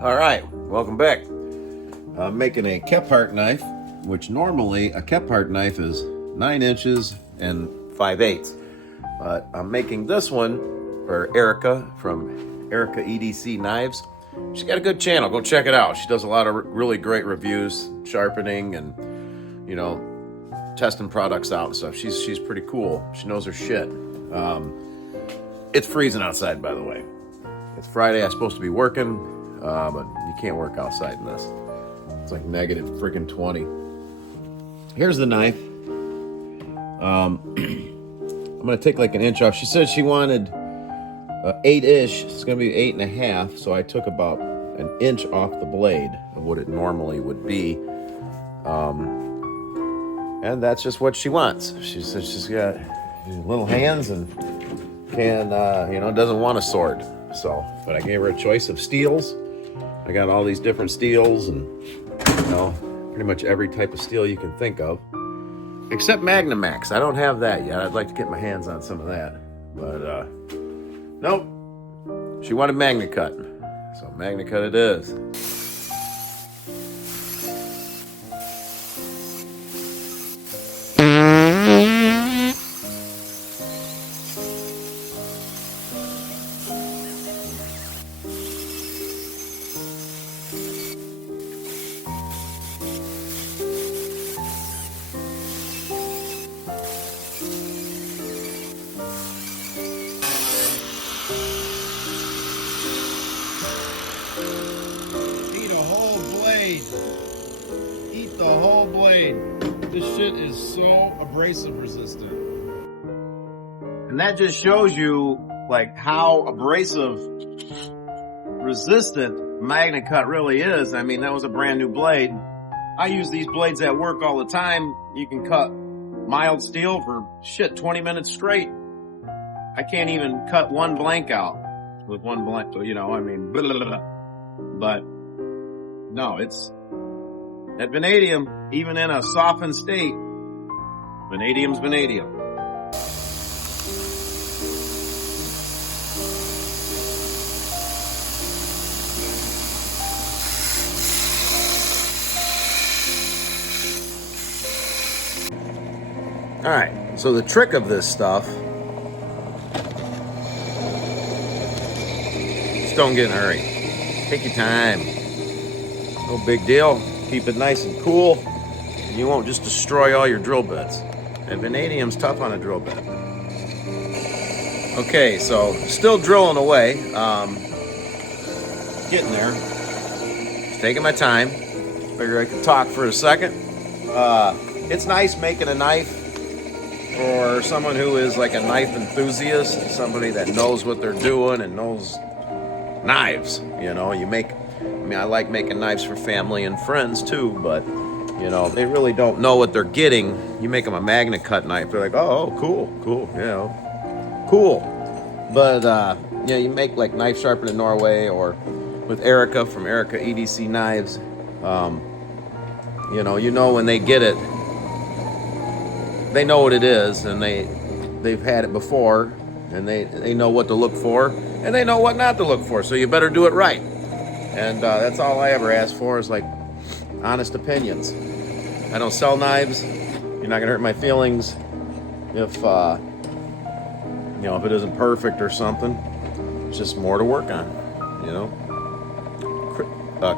All right, welcome back. I'm making a Kephart knife, which normally a Kephart knife is 9 inches and 5/8. But I'm making this one for Erica from Erica EDC Knives. She's got a good channel. Go check it out. She does a lot of really great reviews, sharpening, and testing products out and stuff. She's pretty cool. She knows her shit. It's freezing outside, by the way. It's Friday. I'm supposed to be working, but you can't work outside in this. It's like negative freaking 20. Here's the knife. I'm gonna take like an inch off. She said she wanted 8-ish. It's gonna be 8.5. So I took about an inch off the blade of what it normally would be. And that's just what she wants. She said she's got little hands and doesn't want a sword. So, but I gave her a choice of steels. I got all these different steels and, pretty much every type of steel you can think of. Except Magnamax. I don't have that yet. I'd like to get my hands on some of that. But, nope. She wanted Magnacut. So Magnacut it is. Eat the whole blade. This shit is so abrasive resistant. And that just shows you like how abrasive resistant Magnacut really is. I mean, that was a brand new blade. I use these blades at work all the time. You can cut mild steel for 20 minutes straight. I can't even cut one blank out with one blank, blah, blah, blah. But no, it's that vanadium, even in a softened state, vanadium's vanadium. All right, so the trick of this stuff, just don't get in a hurry. Take your time. No big deal. Keep it nice and cool. And you won't just destroy all your drill bits. And vanadium's tough on a drill bit. Okay, so still drilling away. Getting there. Just taking my time. Figure I could talk for a second. It's nice making a knife for someone who is like a knife enthusiast, somebody that knows what they're doing and knows knives. I like making knives for family and friends too, but they really don't know what they're getting. You make them a Magnacut knife, they're like, oh, cool, cool. But you make like Knife Sharpened in Norway or with Erica from Erica EDC Knives. When they get it, they know what it is, and they've had it before, and they know what to look for, and they know what not to look for. So you better do it right. And that's all I ever ask for is like honest opinions. I don't sell knives. You're not gonna hurt my feelings if if it isn't perfect or something. It's just more to work on.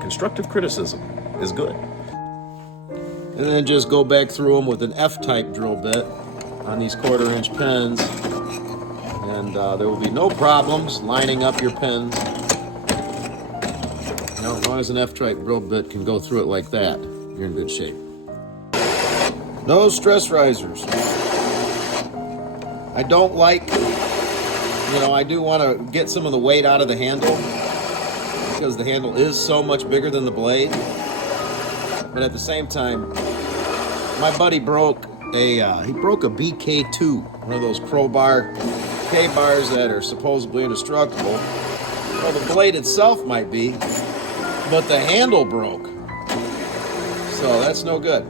Constructive criticism is good. And then just go back through them with an F-type drill bit on these 1/4-inch pins, and there will be no problems lining up your pins. As long as an F-type drill bit can go through it like that, you're in good shape. No stress risers. I don't like, I do want to get some of the weight out of the handle because the handle is so much bigger than the blade. But at the same time, my buddy broke a BK2, one of those crowbar K-bars that are supposedly indestructible. Well, the blade itself might be, but the handle broke. So that's no good.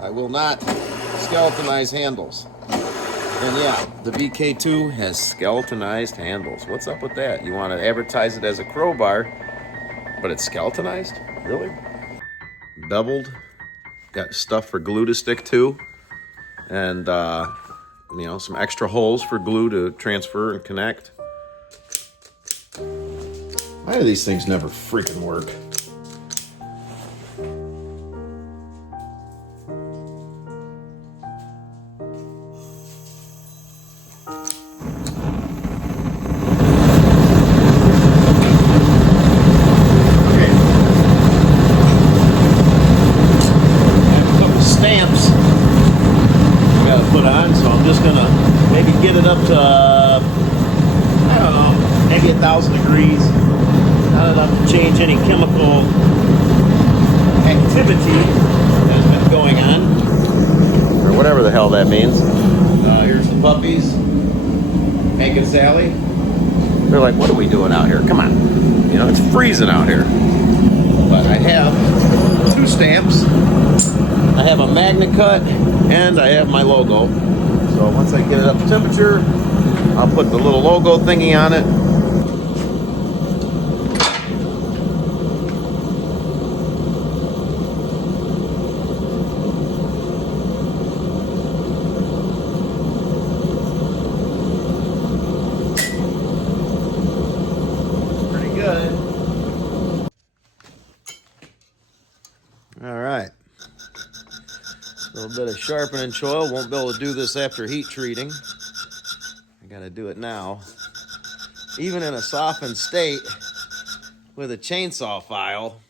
I will not skeletonize handles. And yeah, the VK2 has skeletonized handles. What's up with that? You want to advertise it as a crowbar, but it's skeletonized? Really? Beveled. Got stuff for glue to stick to. And, you know, some extra holes for glue to transfer and connect. Why do these things never freaking work? Get it up to, I don't know, maybe 1,000 degrees. Not enough to change any chemical activity that's been going on, or whatever the hell that means. Here's the puppies, Meg and Sally. They're like, what are we doing out here? Come on. You know, it's freezing out here. But I have 2 stamps. I have a Magnacut, and I have my logo. So once I get it up to temperature, I'll put the little logo thingy on it. Pretty good. All right. A little bit of sharpening choil. Won't be able to do this after heat treating. I gotta do it now. Even in a softened state with a chainsaw file,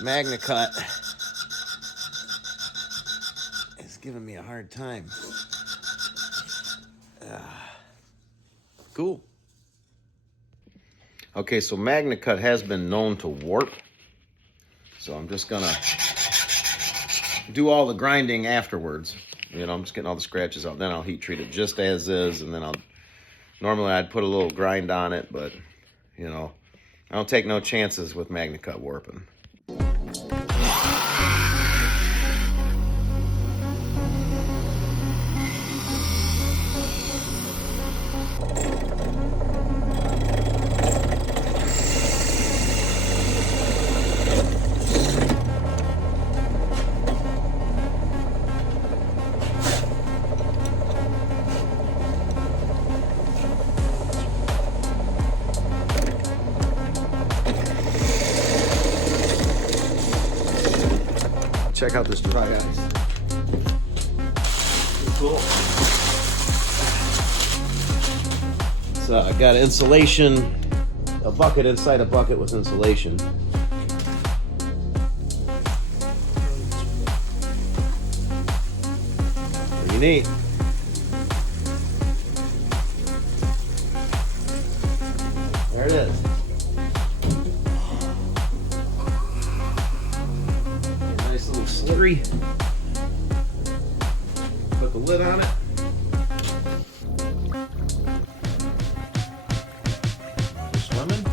Magnacut is giving me a hard time. Cool. Okay, so Magnacut has been known to warp. So I'm just gonna do all the grinding afterwards. You know, I'm just getting all the scratches out. Then I'll heat treat it just as is, and then normally I'd put a little grind on it, but, you know, I don't take no chances with Magnacut warping. Check out this dry ice. Cool. It's got insulation, a bucket inside a bucket with insulation. Pretty neat. There it is. Slippery. Put the lid on it. You swimming?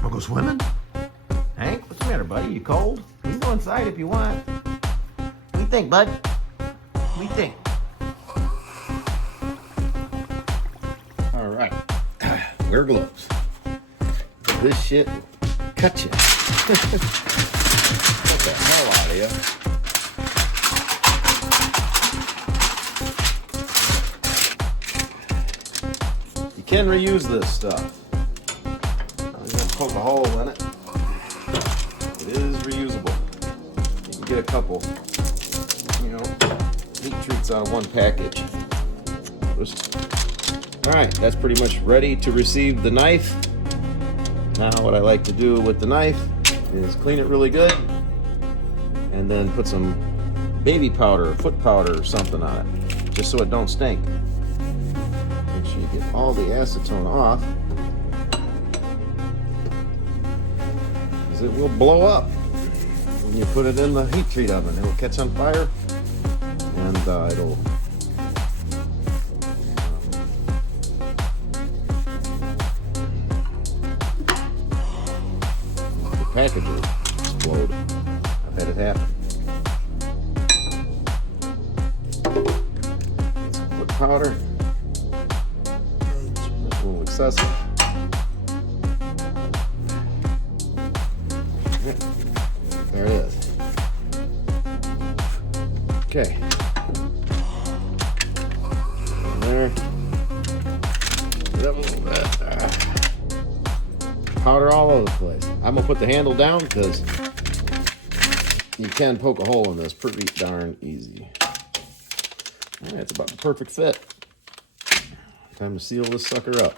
Wanna go swimming? Hank, what's the matter, buddy? You cold? You can go inside if you want. What do you think, bud? What do you think? All right. Wear gloves. This shit cut you. Get the hell out of you. You can reuse this stuff. I'm gonna poke a hole in it. It is reusable. You can get a couple, you know, heat treats out of one package. All right, that's pretty much ready to receive the knife. Now what I like to do with the knife is clean it really good and then put some baby powder or foot powder or something on it, just so it don't stink. Make sure you get all the acetone off, because it will blow up when you put it in the heat treat oven. It will catch on fire and it'll package will explode. I've had it happen. powder. That's a little excessive. Yeah, there it is. Okay. There. Get up a little bit. Powder all over the place. I'm gonna put the handle down because you can poke a hole in this pretty darn easy. All right, it's about the perfect fit. Time to seal this sucker up.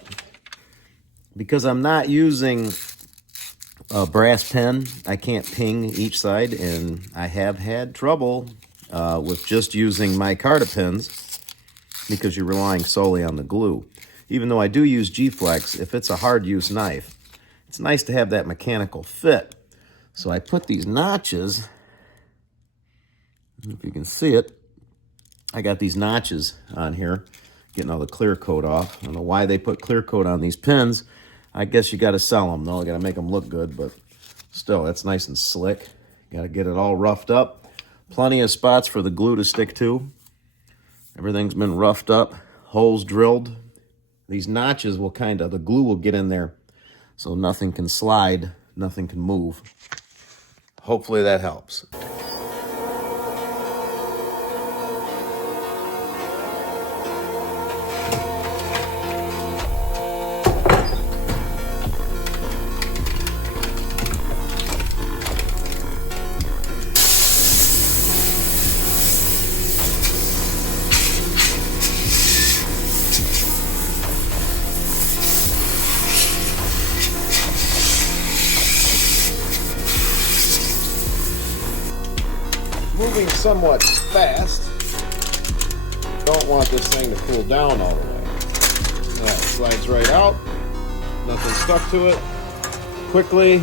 Because I'm not using a brass pen, I can't ping each side, and I have had trouble with just using micarta pins because you're relying solely on the glue. Even though I do use G-Flex, if it's a hard use knife, it's nice to have that mechanical fit. So I put these notches, if you can see it, I got these notches on here, getting all the clear coat off. I don't know why they put clear coat on these pins. I guess you got to sell them, though. You got to make them look good, but still, that's nice and slick. Got to get it all roughed up. Plenty of spots for the glue to stick to. Everything's been roughed up, holes drilled. These notches will the glue will get in there so nothing can slide, nothing can move. Hopefully that helps. Moving somewhat fast. Don't want this thing to cool down all the way. That slides right out. Nothing stuck to it. Quickly,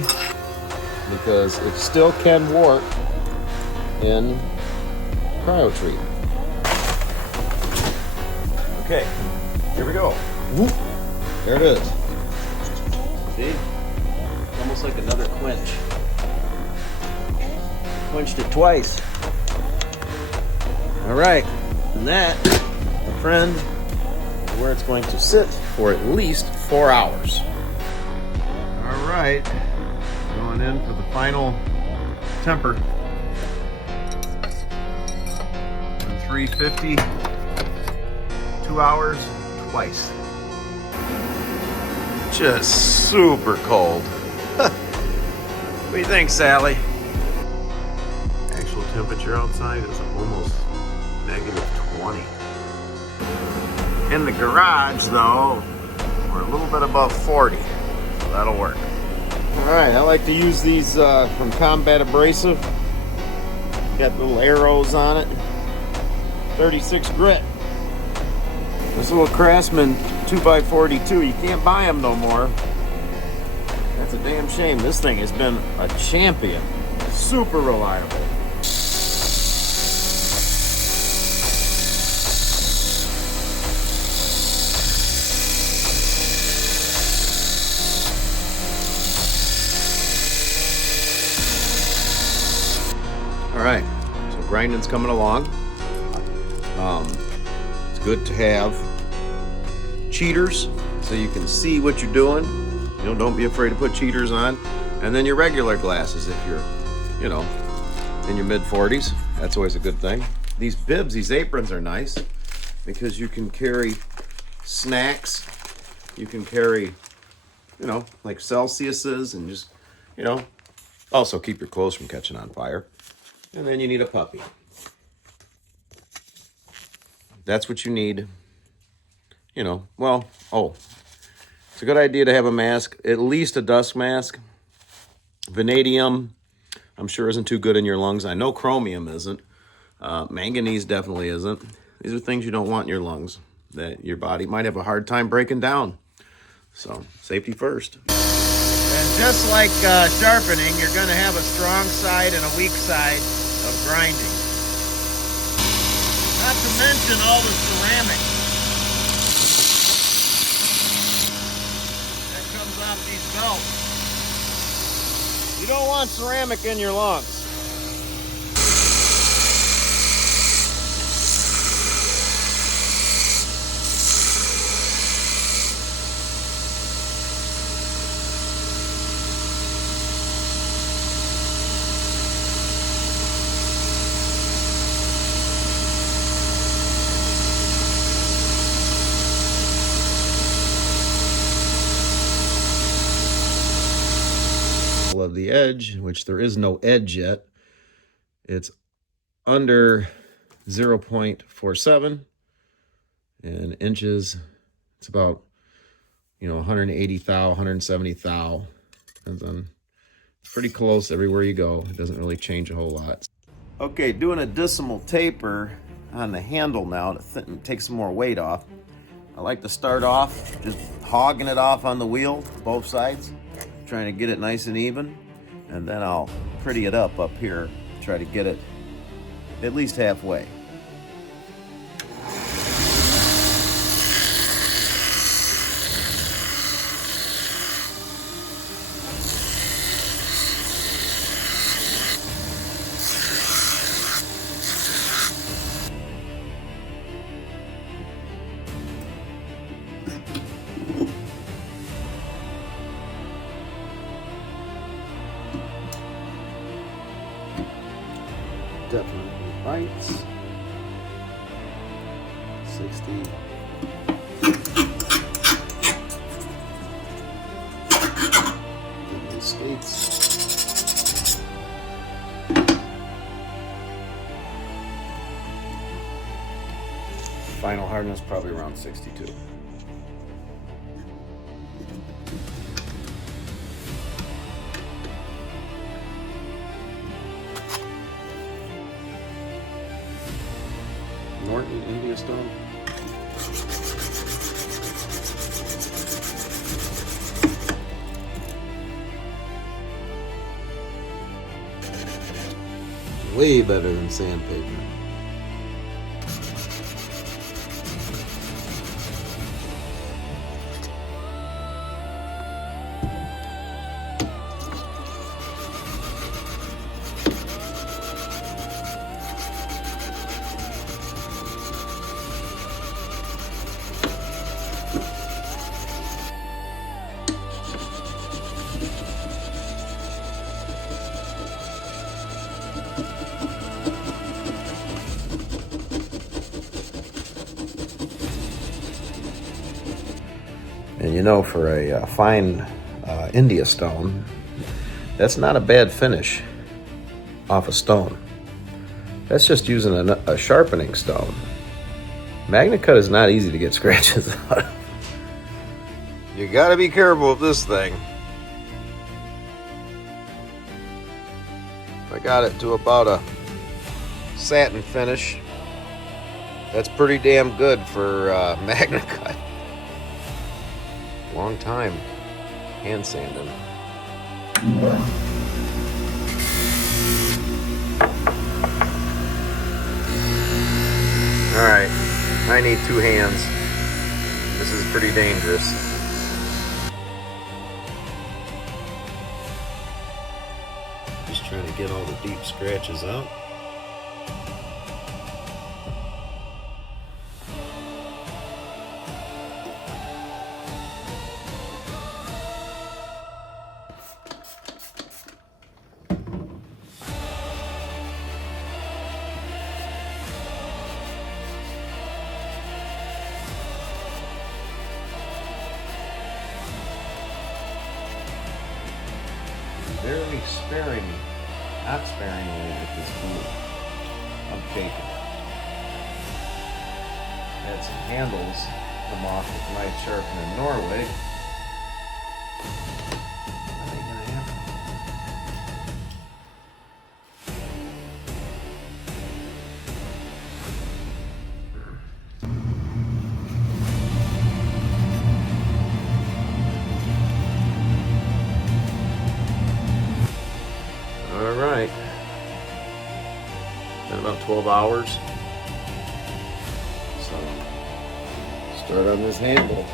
because it still can work in cryo treatment. Okay, here we go. Whoop. There it is. See? Almost like another quench. Quenched it twice. All right, and that, my friend, is where it's going to sit for at least 4 hours. All right, going in for the final temper. On 350, 2 hours, twice. Just super cold. What do you think, Sally? Actual temperature outside is almost -20. In the garage, though, we're a little bit above 40, so that'll work. All right, I like to use these from Combat Abrasive. Got little arrows on it. 36 grit. This little Craftsman 2x42, you can't buy them no more. That's a damn shame. This thing has been a champion. Super reliable. All right, so grinding's coming along. It's good to have cheaters so you can see what you're doing. You know, don't be afraid to put cheaters on. And then your regular glasses if you're, you know, in your mid-40s. That's always a good thing. These bibs, these aprons are nice because you can carry snacks. You can carry, you know, like Celsiuses and just, you know, also keep your clothes from catching on fire. And then you need a puppy. That's what you need. You know, well, it's a good idea to have a mask, at least a dust mask. Vanadium, I'm sure isn't too good in your lungs. I know chromium isn't. Manganese definitely isn't. These are things you don't want in your lungs that your body might have a hard time breaking down. So, safety first. And just like sharpening, you're going to have a strong side and a weak side of grinding. Not to mention all the ceramic that comes off these belts. You don't want ceramic in your lungs. angle of the edge, which there is no edge yet. It's under 0.47, and inches, it's about, 180 thou, 170 thou. Depends on, it's pretty close everywhere you go. It doesn't really change a whole lot. Okay, doing a decimal taper on the handle now to take some more weight off. I like to start off just hogging it off on the wheel, both sides, trying to get it nice and even, and then I'll pretty it up here, try to get it at least halfway. Definitely bites. 60. Definitely skates. Final hardness probably around 62. Norton India stone. Way better than sandpaper. And for a fine India stone, that's not a bad finish off a stone. That's just using a sharpening stone. Magnacut is not easy to get scratches out of. You gotta be careful with this thing. I got it to about a satin finish. That's pretty damn good for Magnacut. Long time hand sanding. All right, I need 2 hands. This is pretty dangerous. Just trying to get all the deep scratches out. Very sparingly, not sparingly with this glue. I'm taking it. Had some handles come off with knife sharpener in Norway. That ain't gonna happen. All right, been about 12 hours. So, start on this handle.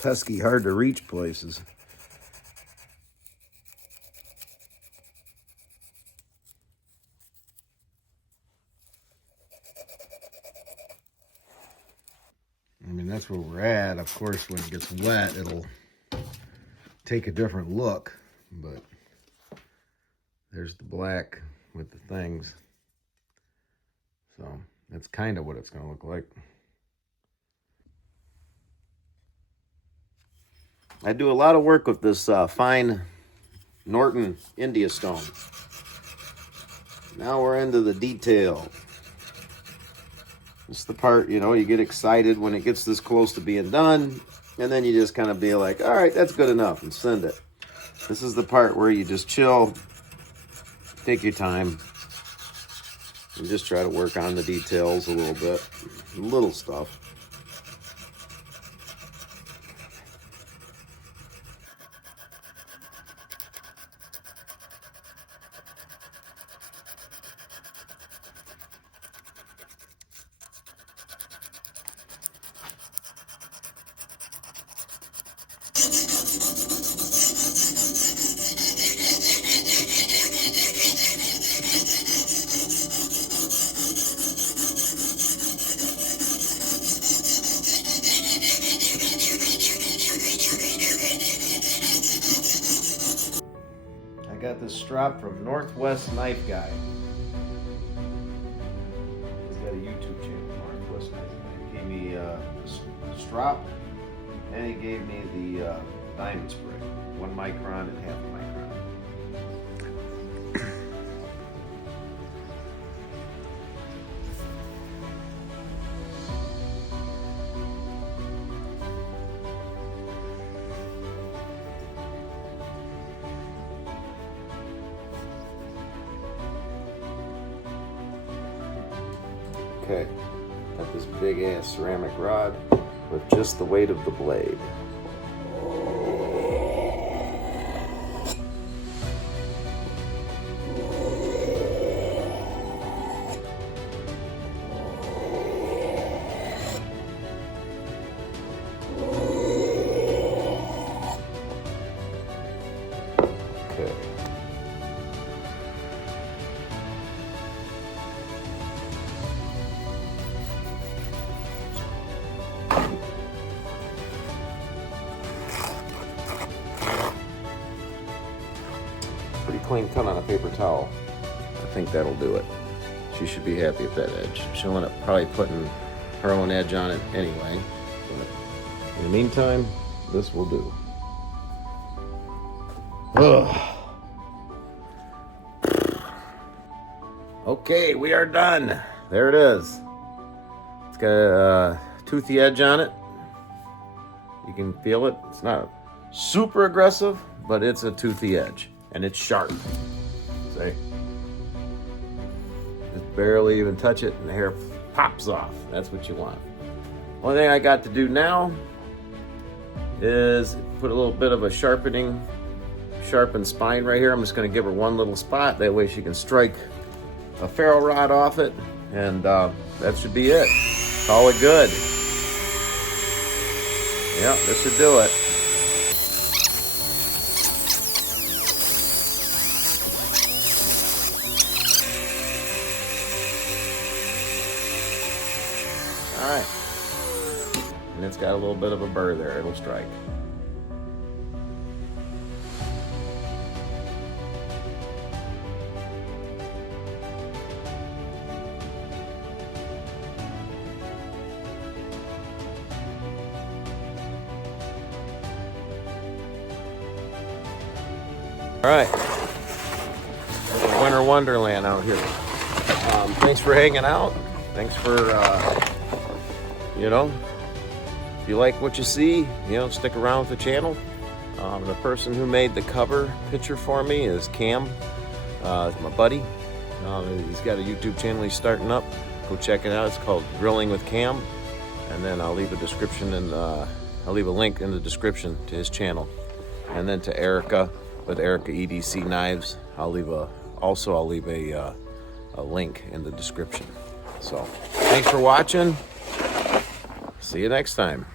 pesky, hard to reach places. I mean, that's where we're at. Of course, when it gets wet, it'll take a different look, but there's the black with the things. So that's kind of what it's going to look like. I do a lot of work with this fine Norton India stone. Now we're into the detail. This is the part, you know, you get excited when it gets this close to being done, and then you just kind of be like, all right, that's good enough, and send it. This is the part where you just chill, take your time, and just try to work on the details a little bit, little stuff. I got this strop from Northwest Knife Guy. He's got a YouTube channel, Northwest Knife Guy. He gave me a strop, and he gave me the diamond spray, 1 micron and half a micron. Okay, got this big ass ceramic rod with just the weight of the blade. Okay. Pretty clean cut on a paper towel. I think that'll do it. She should be happy with that edge. She'll end up probably putting her own edge on it anyway. But in the meantime, this will do. Ugh. Okay, we are done. There it is. It's got a toothy edge on it. You can feel it. It's not super aggressive, but it's a toothy edge. And it's sharp. See? Just barely even touch it and the hair pops off. That's what you want. Only thing I got to do now is put a little bit of a sharpened spine right here. I'm just going to give her one little spot. That way she can strike a ferro rod off it. And that should be it. Call it good. Yeah, this should do it. All right, and it's got a little bit of a burr there. It'll strike. All right, Winter Wonderland out here. Thanks for hanging out. Thanks for, if you like what you see, stick around with the channel. The person who made the cover picture for me is Cam. It's my buddy. He's got a YouTube channel he's starting up. Go check it out. It's called Grilling with Cam. And then I'll leave a description and I'll leave a link in the description to his channel. And then to Erica with Erica EDC Knives. I'll leave a link in the description. So thanks for watching. See you next time.